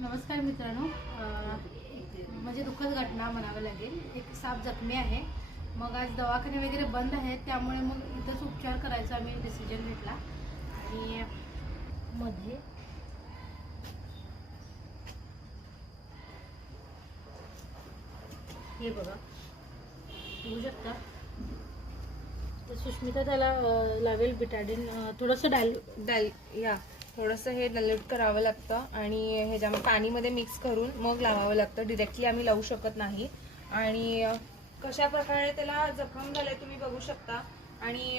नमस्कार मित्रांनो. म्हणजे दुःखद घटना म्हणावं लागेल. एक साप जखमी आहे. मग आज दवाखाने वगैरे बंद आहेत. त्यामुळे मग इथंच उपचार करायचा आम्ही डिसिजन घेतला. आणि मध्ये हे बघा. बघू शकता. तर सुष्मिता त्याला लावेल बिटाडिन. थोडंसं डायल डाल या. थोडंसं हे डायल्यूट करावं लागतं आणि ह्याच्यामध्ये पाणीमध्ये मिक्स करून मग लावावं लागतं. डिरेक्टली आम्ही लावू शकत नाही. आणि कशा प्रकारे त्याला जखम झाले तुम्ही बघू शकता. आणि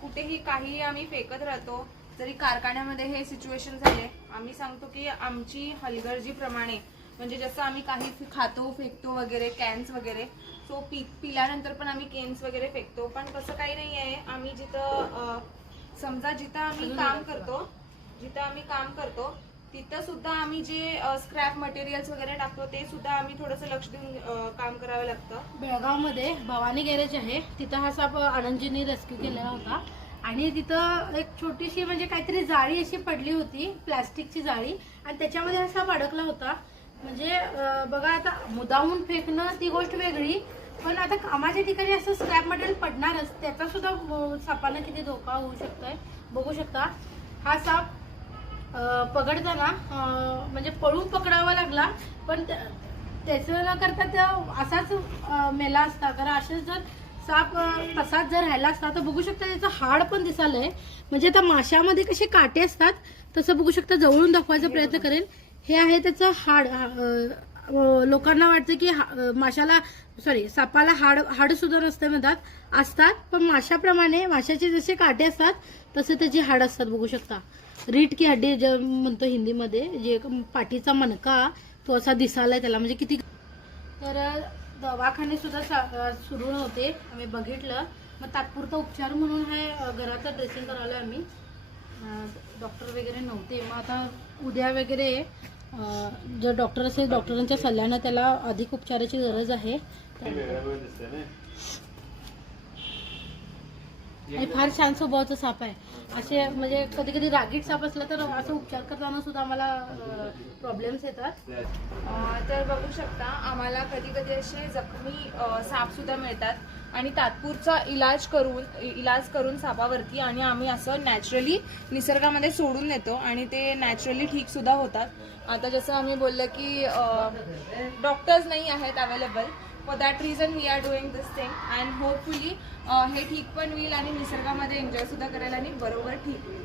कुठेही काही आम्ही फेकत राहतो जरी कारखान्यामध्ये हे सिच्युएशन झाले आम्ही सांगतो की आमची हलगर्जीप्रमाणे म्हणजे जसं आम्ही काही खातो फेकतो वगैरे कॅन्स वगैरे सो पी पिल्यानंतर पण आम्ही केन्स वगैरे फेकतो. पण तसं काही नाही आहे आम्ही जिथं समजा जिथं आम्ही काम करतो जिथं आम्ही काम करतो तिथं सुद्धा आम्ही जे स्क्रॅप मटेरियल्स वगैरे टाकतो ते सुद्धा आम्ही थोडंसं लक्ष देऊन काम करावं लागतं. बेळगावमध्ये भवानी गॅरेज आहे. तिथं हा साप आनंदजींनी रेस्क्यू केलेला होता. आणि तिथं एक छोटीशी म्हणजे काहीतरी जाळी अशी पडली होती प्लास्टिकची जाळी. आणि त्याच्यामध्ये हा साप अडकला होता. म्हणजे बघा आता मुदाहून फेकणं ती गोष्ट वेगळी. पण आता कामाच्या ठिकाणी असं स्क्रॅप मटेरियल पडणारच त्याचा सुद्धा सापाला किती धोका होऊ शकतोय? बघू शकता. हा साप पकडताना म्हणजे पळून पकडावा लागला पण त्या- त्याचं न करता त्या असाच मेला असता. कारण असेच जर साप तसाच जर राहिला असता तर बघू शकता त्याचं हाड पण दिसालंय. म्हणजे आता माशामध्ये कसे काटे असतात तसं बघू शकता जवळून दाखवायचा प्रयत्न करेल. हे आहे त्याचं हाड लोकांना वाटतं की हा- माशाला सॉरी सापाला हाड हाड सुद्धा नसते म्हणतात असतात पण माशाप्रमाणे माशाचे जसे काटे असतात तसे त्याची हाड असतात बघू शकता. रीट की हड्डी जे म्हणतो हिंदीमध्ये जे पाठीचा मणका तो असा दिसालाय त्याला म्हणजे किती तर दवाखाने सुद्धा सा- सुरू नव्हते आम्ही बघितलं. मग तात्पुरता उपचार म्हणून हे घराचं ड्रेसिंग करायला आम्ही. डॉक्टर वगैरे नव्हते. मग आता उद्या वगैरे जर डॉक्टर असेल डॉक्टरांच्या सल्ल्यानं त्याला अधिक उपचाराची गरज आहे. आणि फार छान स्वभावाचा साप आहे. असे म्हणजे कधी कधी रागीट साप असला तर असं उपचार करताना सुद्धा आम्हाला प्रॉब्लेम्स येतात. अं, तर बघू शकता आम्हाला कधी कधी असे जखमी साप सुद्धा मिळतात. आणि तात्पुरचा इलाज करून इलाज करून सापावरती आणि आम्ही असं नॅचरली निसर्गामध्ये सोडून देतो आणि ते नॅचरली ठीक सुद्धा होतात. आता जसं आम्ही बोललं की डॉक्टर्स नाही आहेत available for that reason we are doing this thing and hopefully हे ठीक पण होईल आणि निसर्गामध्ये एन्जॉय सुद्धा करायला आणि बरोबर ठीक होईल.